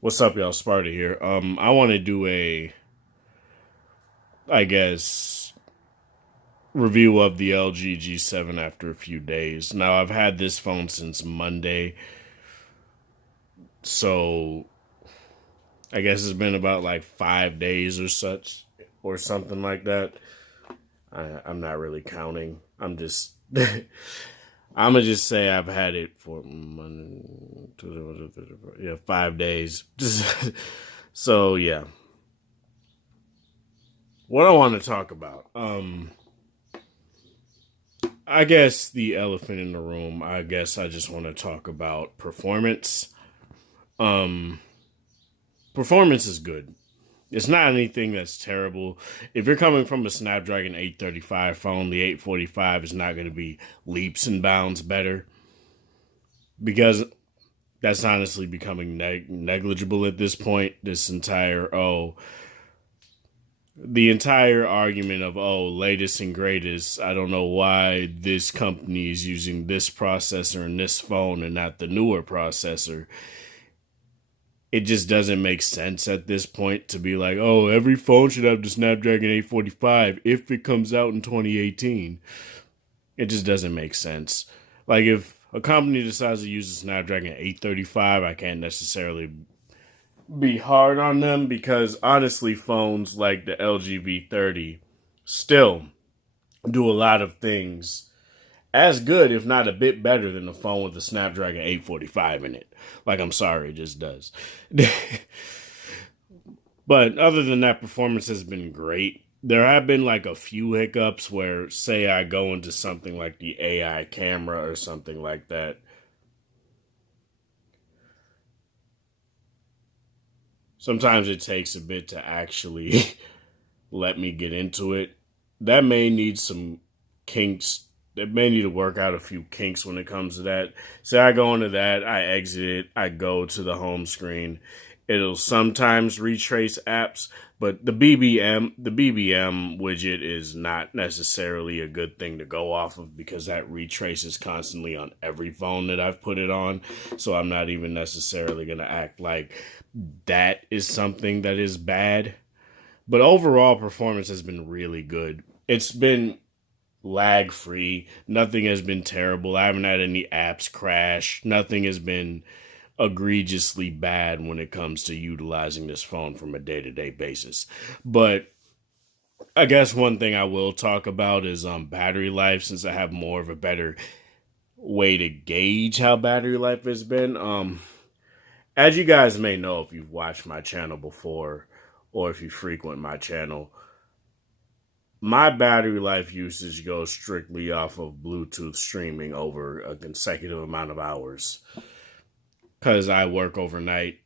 What's up, y'all? Sparta here. I want to do I guess, review of the LG G7 after a few days. Now, I've had this phone since Monday, so I guess it's been about like 5 days or such, or something like that. I'm not really counting. I'm gonna just say I've had it for 5 days. So yeah, what I want to talk about. I guess the elephant in the room. I guess I just want to talk about performance. Um, Performance is good. It's not anything that's terrible. If you're coming from a Snapdragon 835 phone, the 845 is not going to be leaps and bounds better because that's honestly becoming negligible at this point. The entire argument of, latest and greatest, I don't know why this company is using this processor in this phone and not the newer processor. It just doesn't make sense at this point to be like, oh, every phone should have the Snapdragon 845 if it comes out in 2018. It just doesn't make sense. Like, if a company decides to use the Snapdragon 835, I can't necessarily be hard on them because honestly, phones like the LG V30 still do a lot of things as good, if not a bit better, than the phone with the Snapdragon 845 in it. Like, I'm sorry, it just does. But other than that, performance has been great. There have been like a few hiccups where, say, I go into something like the AI camera or something like that. Sometimes it takes a bit to actually let me get into it. That may need some kinks. That may need to work out a few kinks when it comes to that. So I go into that, I exit it, I go to the home screen. It'll sometimes retrace apps, but the BBM widget is not necessarily a good thing to go off of because that retraces constantly on every phone that I've put it on. So I'm not even necessarily going to act like that is something that is bad. But overall performance has been really good. It's been lag free. Nothing has been terrible. I haven't had any apps crash. Nothing has been egregiously bad when it comes to utilizing this phone from a day-to-day basis. But I guess one thing I will talk about is battery life, since I have more of a better way to gauge how battery life has been. As you guys may know if you've watched my channel before or if you frequent my channel, my battery life usage goes strictly off of Bluetooth streaming over a consecutive amount of hours. Because I work overnight,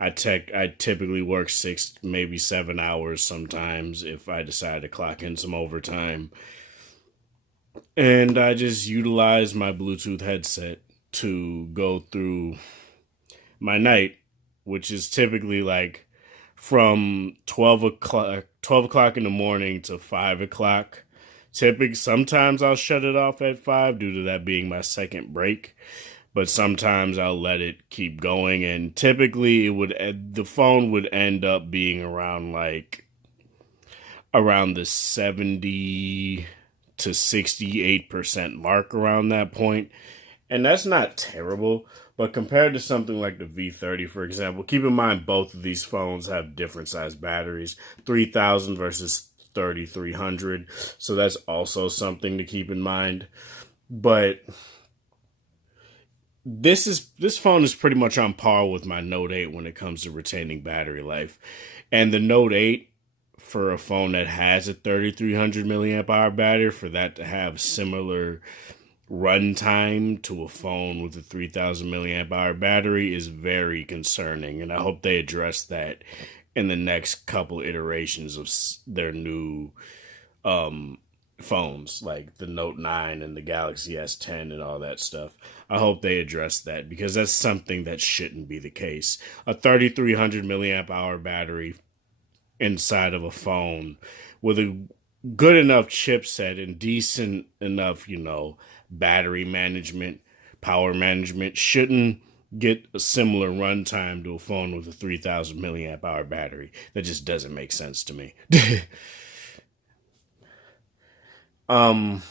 I typically work 6, maybe 7 hours sometimes if I decide to clock in some overtime, and I just utilize my Bluetooth headset to go through my night, which is typically like from 12 o'clock in the morning to 5 o'clock. Sometimes I'll shut it off at 5 due to that being my second break, but sometimes I'll let it keep going. And typically, the phone would end up being around the 70 to 68% mark around that point, and that's not terrible. But compared to something like the V30, for example, keep in mind both of these phones have different size batteries, 3000 versus 3300. So that's also something to keep in mind. But this phone is pretty much on par with my Note 8 when it comes to retaining battery life. And the Note 8, for a phone that has a 3300 milliamp hour battery, for that to have similar runtime to a phone with a 3000 milliamp hour battery is very concerning, and I hope they address that in the next couple iterations of their new um phones, like the Note 9 and the Galaxy S10 and all that stuff. I hope they address that because that's something that shouldn't be the case. A 3300 milliamp hour battery inside of a phone with a good enough chipset and decent enough, battery management, power management shouldn't get a similar runtime to a phone with a 3,000 milliamp hour battery. That just doesn't make sense to me. um,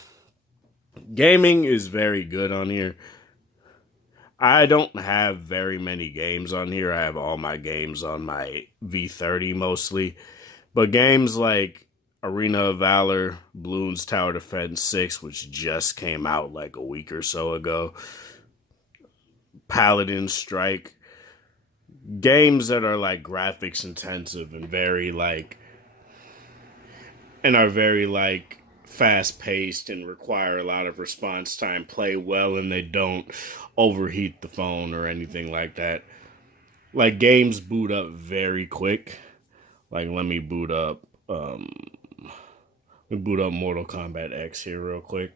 Gaming is very good on here. I don't have very many games on here. I have all my games on my V30 mostly. But games like Arena of Valor, Bloons Tower Defense 6, which just came out like a week or so ago, Paladin Strike, games that are like graphics intensive and are very like fast paced and require a lot of response time, play well, and they don't overheat the phone or anything like that. Like games boot up very quick. Like let me boot up Mortal Kombat X here real quick.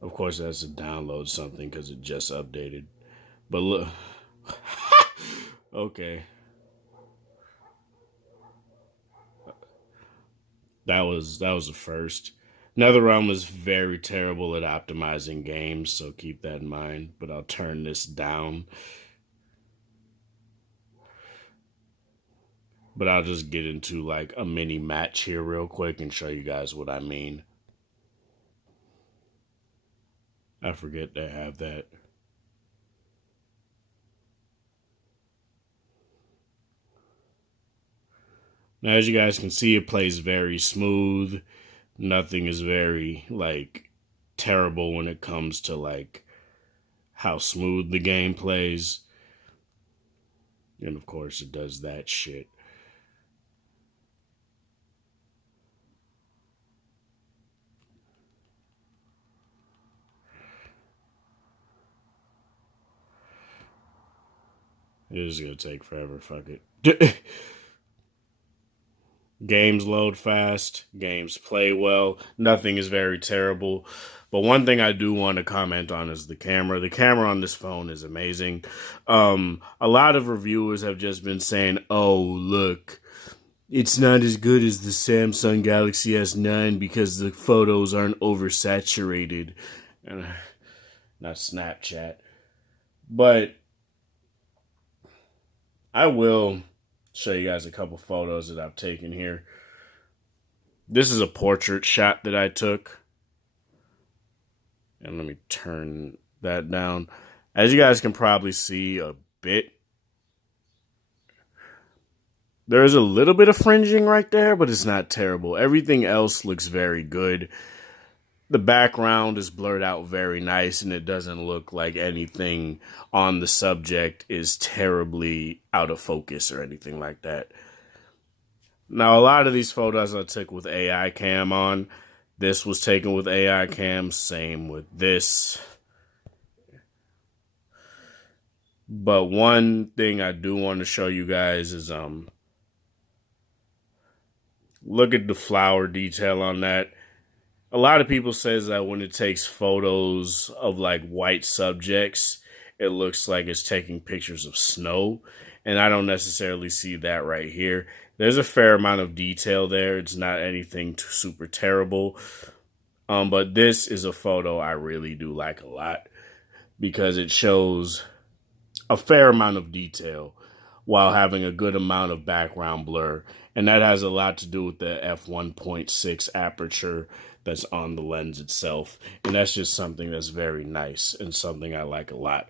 Of course, that's to download something because it just updated. But look, okay, that was the first. NetherRealm is very terrible at optimizing games, so keep that in mind. But I'll turn this down. But I'll just get into like a mini match here real quick and show you guys what I mean. I forget to have that. Now, as you guys can see, it plays very smooth. Nothing is very, like, terrible when it comes to, like, how smooth the game plays. And, of course, it does that shit. It is going to take forever, fuck it. Games load fast, games play well, nothing is very terrible. But one thing I do want to comment on is the camera. The camera on this phone is amazing. A lot of reviewers have just been saying, oh, look, it's not as good as the Samsung Galaxy S9 because the photos aren't oversaturated. Not Snapchat. But I will show you guys a couple photos that I've taken here. This is a portrait shot that I took. And let me turn that down. As you guys can probably see a bit, there is a little bit of fringing right there, but it's not terrible. Everything else looks very good. The background is blurred out very nice, and it doesn't look like anything on the subject is terribly out of focus or anything like that. Now, a lot of these photos I took with AI cam on. This was taken with AI cam, same with this. But one thing I do want to show you guys is look at the flower detail on that. A lot of people says that when it takes photos of like white subjects, it looks like it's taking pictures of snow. And I don't necessarily see that right here. There's a fair amount of detail there. It's not anything too super terrible. But this is a photo I really do like a lot because it shows a fair amount of detail while having a good amount of background blur. And that has a lot to do with the f1.6 aperture that's on the lens itself. And that's just something that's very nice and something I like a lot.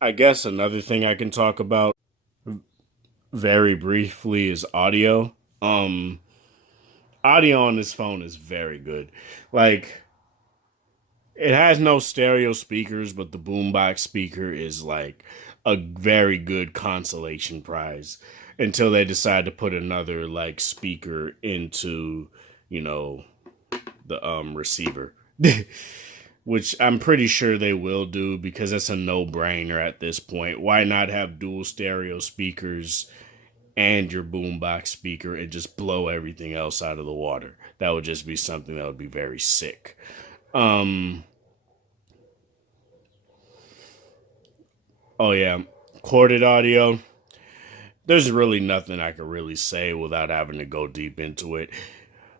I guess another thing I can talk about very briefly is audio. Audio on this phone is very good. Like, it has no stereo speakers, but the boombox speaker is like a very good consolation prize until they decide to put another like speaker into, you know, the receiver. Which I'm pretty sure they will do because it's a no-brainer at this point. Why not have dual stereo speakers and your boombox speaker and just blow everything else out of the water? That would just be something that would be very sick. Oh yeah, corded audio. There's really nothing I could really say without having to go deep into it.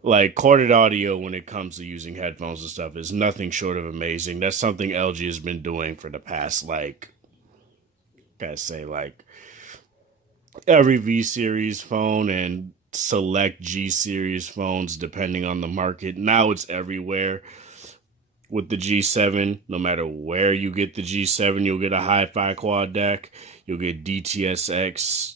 Like, corded audio when it comes to using headphones and stuff is nothing short of amazing. That's something LG has been doing for the past, like, gotta say, like, every V series phone and select G series phones, depending on the market. Now it's everywhere. With the G7, no matter where you get the G7, you'll get a hi-fi quad DAC. You'll get DTSX,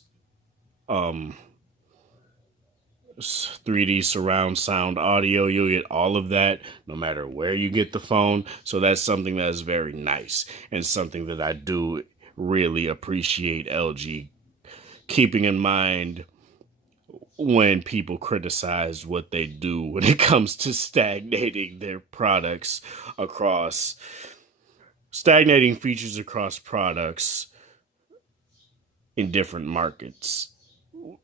3D surround sound audio. You'll get all of that no matter where you get the phone. So that's something that is very nice and something that I do really appreciate LG keeping in mind when people criticize what they do when it comes to stagnating their products across stagnating features across products in different markets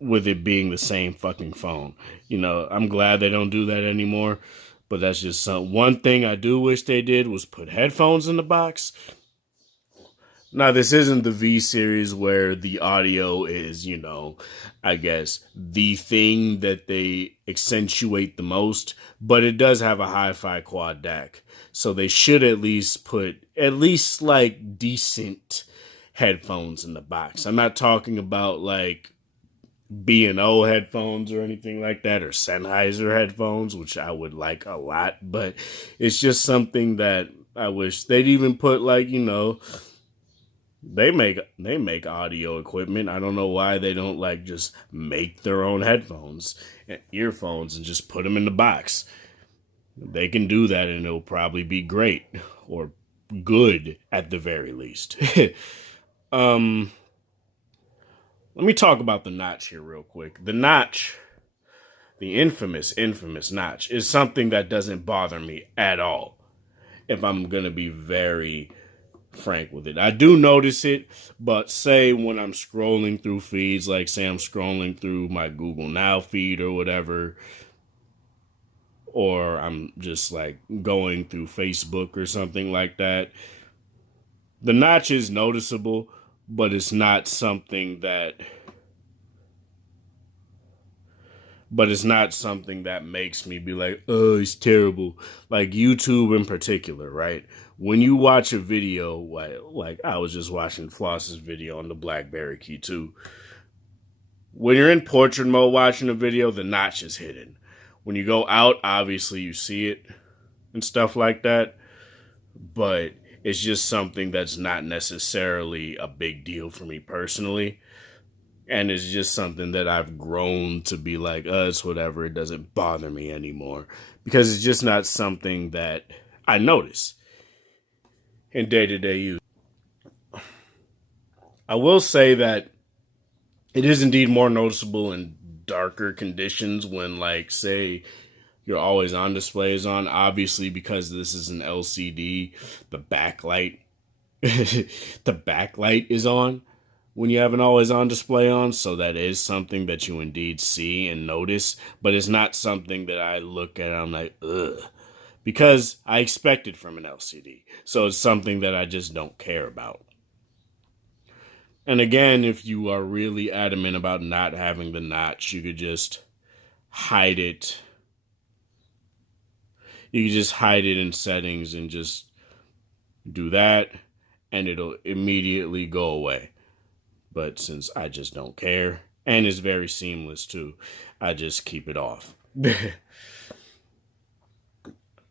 with it being the same fucking phone. I'm glad they don't do that anymore, but that's just one thing I do wish they did was put headphones in the box. Now, this isn't the V series where the audio is, I guess, the thing that they accentuate the most, but it does have a hi-fi quad DAC. So they should at least put like decent headphones in the box. I'm not talking about like B&O headphones or anything like that, or Sennheiser headphones, which I would like a lot, but it's just something that I wish they'd even put like, they make audio equipment. I don't know why they don't like just make their own headphones and earphones and just put them in the box. They can do that and it'll probably be great or good at the very least. Let me talk about the notch here real quick. The notch, the infamous notch, is something that doesn't bother me at all, if I'm going to be very frank with it. I do notice it, but say when I'm scrolling through feeds, like say I'm scrolling through my Google Now feed or whatever, or I'm just like going through Facebook or something like that, the notch is noticeable, but it's not something that makes me be like, oh, it's terrible. Like YouTube in particular, right? When you watch a video, like I was just watching Floss's video on the BlackBerry Key 2. When you're in portrait mode watching a video, the notch is hidden. When you go out, obviously you see it and stuff like that. But it's just something that's not necessarily a big deal for me personally. And it's just something that I've grown to be like, it's whatever. It doesn't bother me anymore. Because it's just not something that I notice in day-to-day use. I will say that it is indeed more noticeable in darker conditions when, like, say, your always on display is on. Obviously, because this is an LCD, the backlight is on when you have an always on display on, so that is something that you indeed see and notice, but it's not something that I look at and I'm like, ugh, because I expect it from an LCD. So it's something that I just don't care about. And again, if you are really adamant about not having the notch, you could just hide it. You could just hide it in settings and just do that, and it'll immediately go away. But since I just don't care, and it's very seamless too, I just keep it off.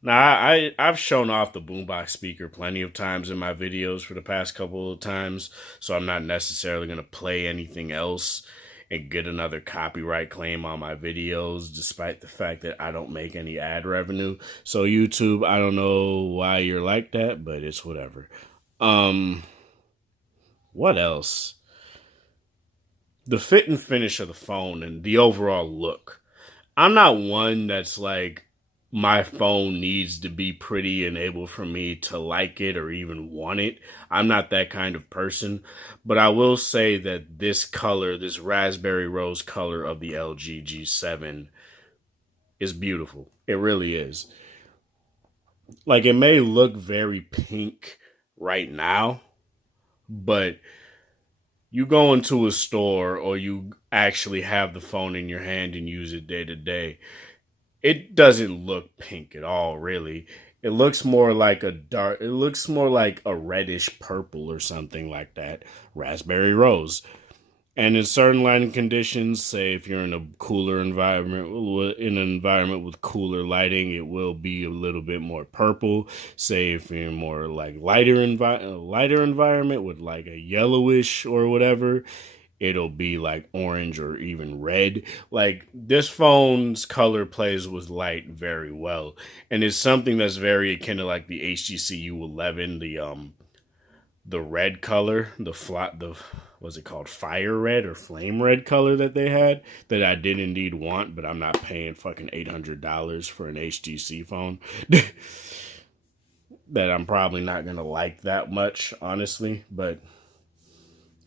Now, I've shown off the boombox speaker plenty of times in my videos for the past couple of times, so I'm not necessarily going to play anything else and get another copyright claim on my videos, despite the fact that I don't make any ad revenue. So YouTube, I don't know why you're like that, but it's whatever. What else? The fit and finish of the phone and the overall look. I'm not one that's like, my phone needs to be pretty and able for me to like it or even want it. I'm not that kind of person. But I will say that this color, this raspberry rose color of the LG G7 is beautiful. It really is. Like, it may look very pink right now, but you go into a store or you actually have the phone in your hand and use it day to day, it doesn't look pink at all, really. It looks more like it looks more like a reddish purple or something like that. Raspberry rose. And in certain lighting conditions, say if you're in a cooler environment, in an environment with cooler lighting, it will be a little bit more purple. Say if you're in more like lighter environment with like a yellowish or whatever, it'll be like orange or even red. Like this phone's color plays with light very well, and it's something that's very akin to like the HTC U11, the red color, the what's it called, fire red or flame red color that they had that I did indeed want, but I'm not paying fucking $800 for an HTC phone that I'm probably not gonna like that much, honestly. But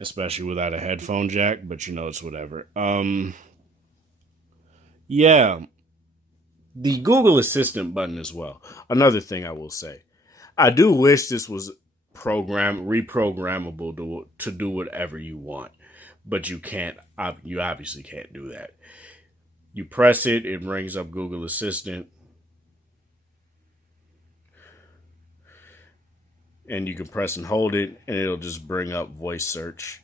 especially without a headphone jack, but you know, it's whatever. Yeah, the Google Assistant button as well. Another thing I will say, I do wish this was reprogrammable to do whatever you want, but you can't. You obviously can't do that. You press it, it brings up Google Assistant, and you can press and hold it, and it'll just bring up voice search.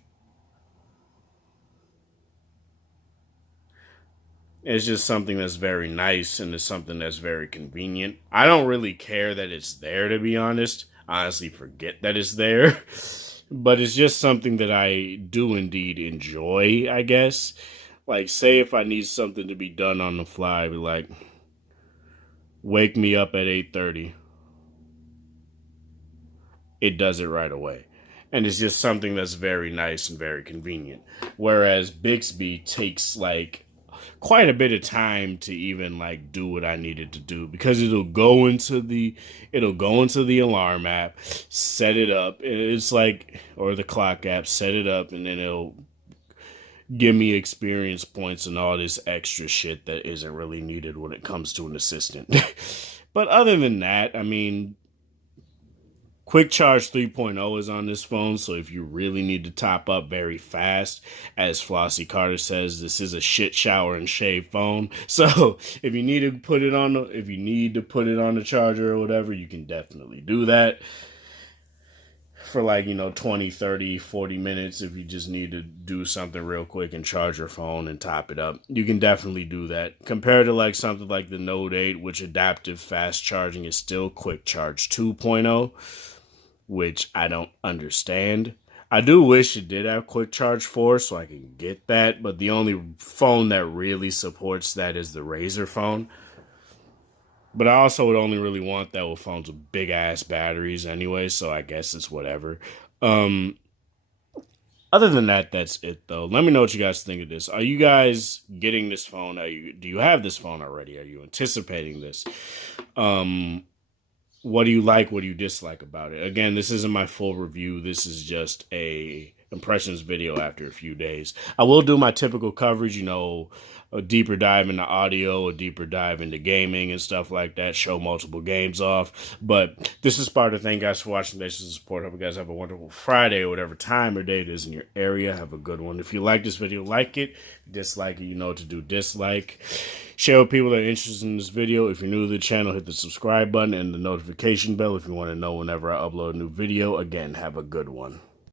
It's just something that's very nice, and it's something that's very convenient. I don't really care that it's there, to be honest. I honestly forget that it's there. But it's just something that I do indeed enjoy, I guess. Like, say if I need something to be done on the fly, I'd be like, wake me up at 8:30. It does it right away. And it's just something that's very nice and very convenient. Whereas Bixby takes like quite a bit of time to even like do what I needed to do, because it'll go into the alarm app, set it up. It's like, or the clock app, set it up, and then it'll give me experience points and all this extra shit that isn't really needed when it comes to an assistant. But other than that, I mean, Quick Charge 3.0 is on this phone, so if you really need to top up very fast, as Flossie Carter says, this is a shit shower and shave phone. So if you need to put it on the charger or whatever, you can definitely do that for like, 20, 30, 40 minutes. If you just need to do something real quick and charge your phone and top it up, you can definitely do that. Compared to like something like the Note 8, which adaptive fast charging is still Quick Charge 2.0, which I don't understand. I do wish it did have Quick Charge 4 so I can get that, but the only phone that really supports that is the Razer phone. But I also would only really want that with phones with big ass batteries anyway, so I guess it's whatever. Um, Other than that, that's it though. Let me know what you guys think of this. Are you guys getting this phone? Do you have this phone already? Are you anticipating this? What do you like? What do you dislike about it? Again, this isn't my full review. This is just a impressions video after a few days. I will do my typical coverage, a deeper dive into audio, a deeper dive into gaming and stuff like that, show multiple games off. But this is Sparta. Thank you guys for watching. Thanks for the support. Hope you guys have a wonderful Friday or whatever time or day it is in your area. Have a good one. If you like this video, like it. Dislike it, you know what to do. Dislike. Share with people that are interested in this video. If you're new to the channel, hit the subscribe button and the notification bell if you want to know whenever I upload a new video. Again, have a good one.